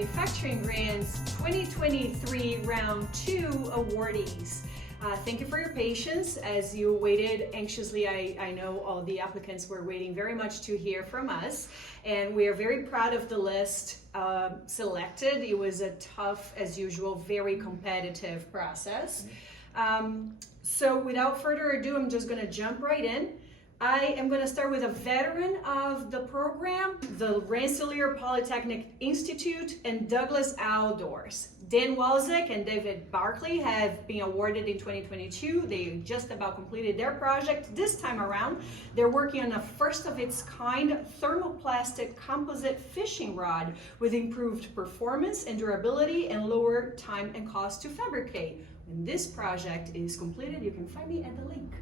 Manufacturing Grants 2023 Round 2 awardees. Thank you for your patience as you waited anxiously. I know all the applicants were waiting very much to hear from us, and we are very proud of the list selected. It was a tough, as usual, very competitive process. So without further ado, I'm just going to jump right in. I am going to start with a veteran of the program, the Rensselaer Polytechnic Institute and Douglas Outdoors. Dan Walczak and David Barkley have been awarded in 2022. They just about completed their project. This time around, they're working on a first of its kind thermoplastic composite fishing rod with improved performance and durability and lower time and cost to fabricate. When this project is completed, you can find me at the link.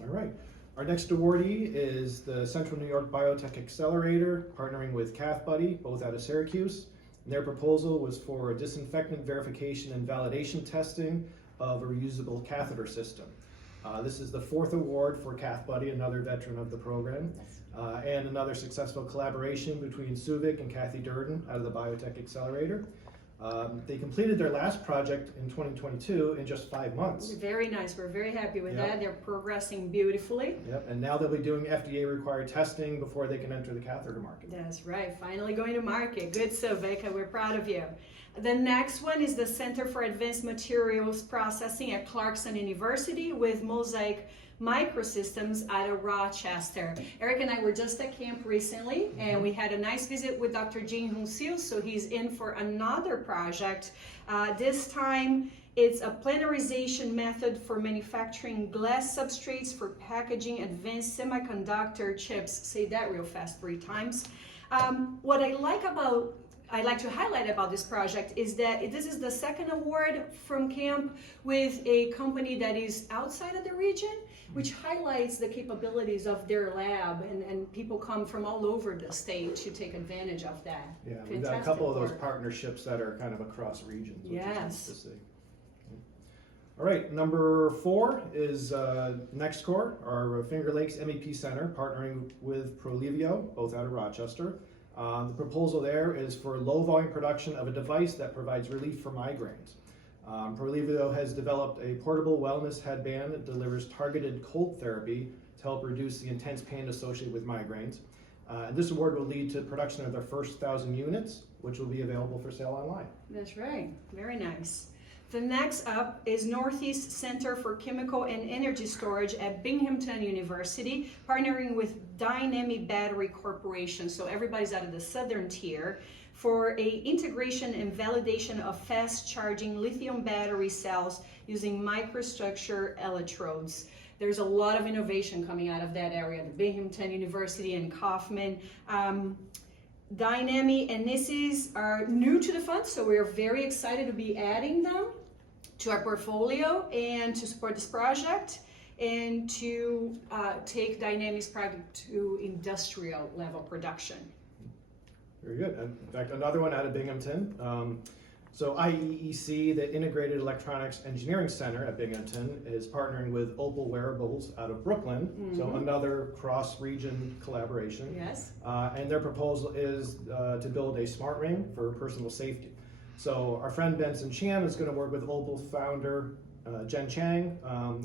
All right. Our next awardee is the Central New York Biotech Accelerator, partnering with CathBuddy, both out of Syracuse. And their proposal was for disinfectant verification and validation testing of a reusable catheter system. This is the fourth award for CathBuddy, another veteran of the program, and another successful collaboration between Suvik and Kathy Durden out of the Biotech Accelerator. They completed their last project in 2022 in just 5 months. Very nice. We're very happy with that. They're progressing beautifully. Yep. And now they'll be doing FDA required testing before they can enter the catheter market. That's right. Finally going to market. Good, Suvik. We're proud of you. The next one is the Center for Advanced Materials Processing at Clarkson University with Mosaic Microsystems out of Rochester. Eric and I were just at camp recently, and we had a nice visit with Dr. Jin-Hoon Sil, so he's in for another project. This time, it's a planarization method for manufacturing glass substrates for packaging advanced semiconductor chips. Say that real fast 3 times. What I like to highlight about this project is that this is the second award from camp with a company that is outside of the region, which highlights the capabilities of their lab, and people come from all over the state to take advantage of that. Yeah, we've got a couple of those partnerships that are kind of across regions, which is nice to see. All right, number 4 is NextCore, our Finger Lakes MEP Center, partnering with Prolivio, both out of Rochester. The proposal there is for low volume production of a device that provides relief for migraines. Prolivio has developed a portable wellness headband that delivers targeted cold therapy to help reduce the intense pain associated with migraines. And this award will lead to production of their first 1,000 units, which will be available for sale online. That's right, very nice. The next up is Northeast Center for Chemical and Energy Storage at Binghamton University, partnering with Dynamic Battery Corporation. So everybody's out of the southern tier for a integration and validation of fast charging lithium battery cells using microstructure electrodes. There's a lot of innovation coming out of that area, the Binghamton University and Kauffman. Dynami and Nisses are new to the fund, so we're very excited to be adding them to our portfolio and to support this project and to take Dynami's project to industrial level production. Very good. In fact, another one out of Binghamton. So IEEC, the Integrated Electronics Engineering Center at Binghamton, is partnering with Opal Wearables out of Brooklyn. So another cross-region collaboration. Yes. And their proposal is to build a smart ring for personal safety. So our friend Benson Chan is going to work with Opal's founder, Jen Chang,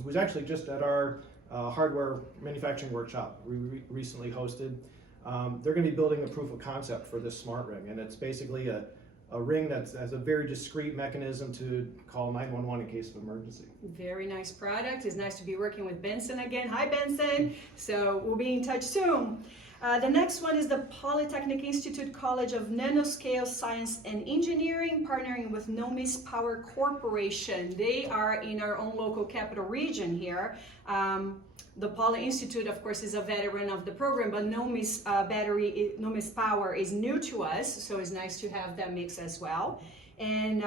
who's actually just at our hardware manufacturing workshop we recently hosted. They're going to be building a proof of concept for this smart ring, and it's basically a ring that has a very discreet mechanism to call 911 in case of emergency. Very nice product. It's nice to be working with Benson again. Hi, Benson. So we'll be in touch soon. The next one is the Polytechnic Institute College of Nanoscale Science and Engineering, partnering with Nomis Power Corporation. They are in our own local capital region here. The Poly Institute, of course, is a veteran of the program, but Nomis Power is new to us, so it's nice to have that mix as well. And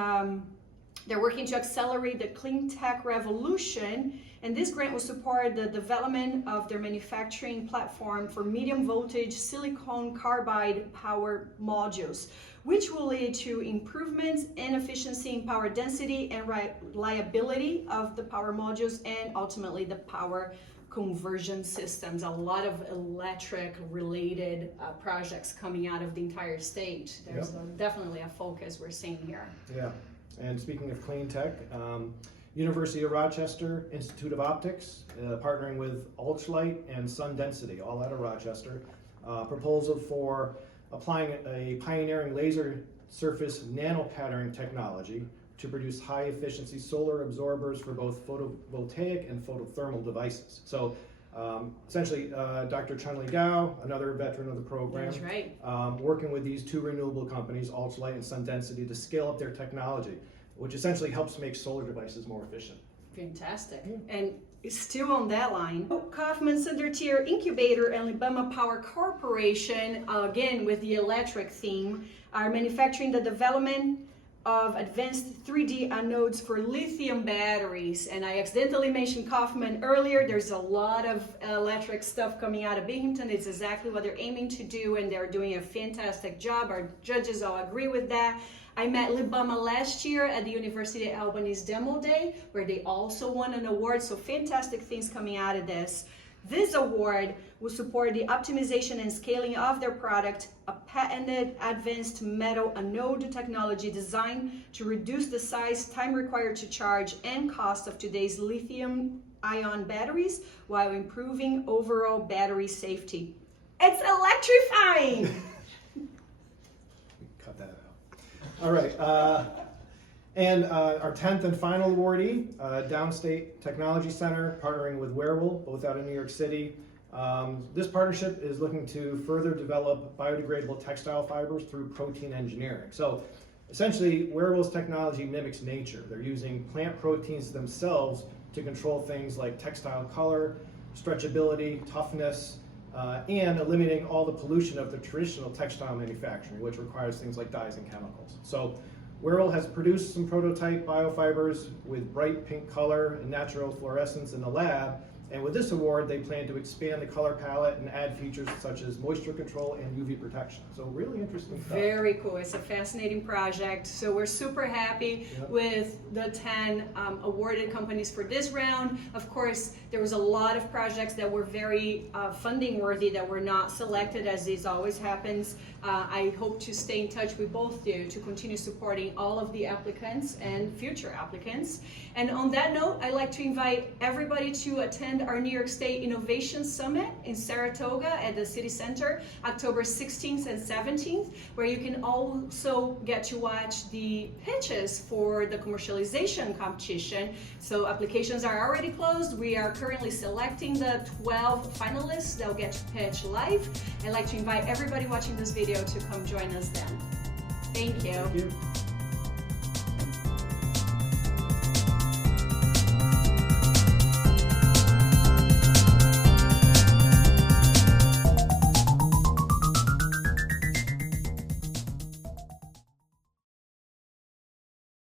They're working to accelerate the clean tech revolution, and this grant will support the development of their manufacturing platform for medium voltage silicon carbide power modules, which will lead to improvements in efficiency in power density and reliability of the power modules, and ultimately the power conversion systems. A lot of electric related projects coming out of the entire state. There's definitely a focus we're seeing here. Yeah. And speaking of clean tech, University of Rochester Institute of Optics, partnering with Ultralight and Sun Density, all out of Rochester, proposal for applying a pioneering laser surface nano-patterning technology to produce high-efficiency solar absorbers for both photovoltaic and photothermal devices. So essentially, Dr. Chun-Li Gao, another veteran of the program, that's right, working with these two renewable companies, Ultralight and Sun Density, to scale up their technology, which essentially helps make solar devices more efficient. Fantastic. And still on that line, Kaufman Center Tier Incubator and Alabama Power Corporation, again with the electric theme, are manufacturing the development of advanced 3D anodes for lithium batteries. And I accidentally mentioned Kaufman earlier. There's a lot of electric stuff coming out of Binghamton. It's exactly what they're aiming to do, and they're doing a fantastic job. Our judges all agree with that. I met Alabama last year at the University of Albany's Demo Day, where they also won an award, so fantastic things coming out of this. This award will support the optimization and scaling of their product, a patented advanced metal anode technology designed to reduce the size, time required to charge, and cost of today's lithium-ion batteries while improving overall battery safety. It's electrifying! Cut that out. All right. And our 10th and final awardee, Downstate Technology Center, partnering with Wearable, both out of New York City. This partnership is looking to further develop biodegradable textile fibers through protein engineering. So essentially, Wearable's technology mimics nature. They're using plant proteins themselves to control things like textile color, stretchability, toughness, and eliminating all the pollution of the traditional textile manufacturing, which requires things like dyes and chemicals. So Wearable has produced some prototype biofibers with bright pink color and natural fluorescence in the lab, and with this award, they plan to expand the color palette and add features such as moisture control and UV protection. So really interesting stuff. Very cool. It's a fascinating project. So we're super happy with the 10 awarded companies for this round. Of course, there was a lot of projects that were very funding worthy that were not selected, as this always happens. I hope to stay in touch with both of you to continue supporting all of the applicants and future applicants. And on that note, I'd like to invite everybody to attend our New York State Innovation Summit in Saratoga at the City Center, October 16th and 17th, where you can also get to watch the pitches for the commercialization competition. So applications are already closed. We are currently selecting the 12 finalists that will get to pitch live. I'd like to invite everybody watching this video to come join us then. Thank you. Thank you.